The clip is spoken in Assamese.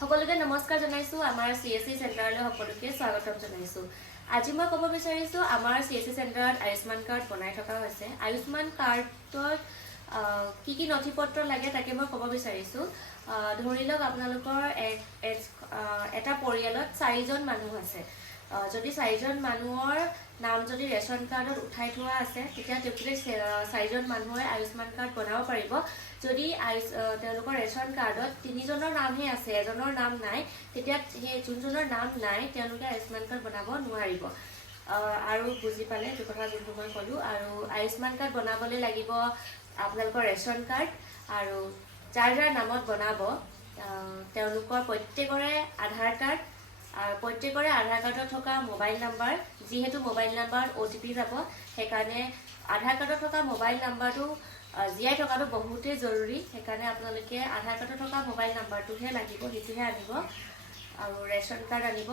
সকলোকে নমস্কাৰ জনাইছো আমাৰ CSC চেণ্টাৰলৈ সকলোকে স্বাগতম জনাইছো আজি মই ক'ব বিচাৰিছো আমাৰ CSC চেণ্টাৰত আয়ুষ্মান কাৰ্ড বনাই থকা হৈছে আয়ুষ্মান কাৰ্ডৰ কি নথিপত্ৰ লাগে তাকে মই ক'ব বিচাৰিছো ধৰি লওক আপোনালোকৰ এটা পৰিয়ালত 4 জন মানুহ আছে যদি 4 জন মানুহৰ নাম যদি ৰেচন কাৰ্ডত উঠাই থোৱা আছে তেতিয়া তেওঁলোকে 4 জন মানুহে আয়ুষ্মান কাৰ্ড বনাব পাৰিব যদি তেওঁলোকৰ ৰেচন কাৰ্ডত 3 জনৰ নামহে আছে এজনৰ নাম নাই তেতিয়া সেই যোনজনৰ নাম নাই তেওঁলোকে আয়ুষ্মান কাৰ্ড বনাব নোৱাৰিব আৰু বুজি পালে এই কথা যোনটো মই ক'লো আৰু আয়ুষ্মান কাৰ্ড বনাবলৈ লাগিব আপোনালোকৰ ৰেচন কাৰ্ড আৰু যাৰ নামত বনাব তেওঁলোকৰ প্ৰত্যেকৰে আধাৰ কাৰ্ড আৰু প্ৰত্যেকৰে আধাৰ কাৰ্ডত থকা মোবাইল নাম্বাৰ যেহেতু মোবাইল নাম্বাৰ OTP যাব সেইকাৰণে আধাৰ কাৰ্ডত থকা মোবাইল নাম্বাৰটো জিয়াই থকাটো বহুতেই জৰুৰী সেইকাৰণে আপোনালোকে আধাৰ কাৰ্ডত থকা মোবাইল নাম্বাৰটোহে লাগিব সেইটোহে আনিব আৰু ৰেচন কাৰ্ড আনিব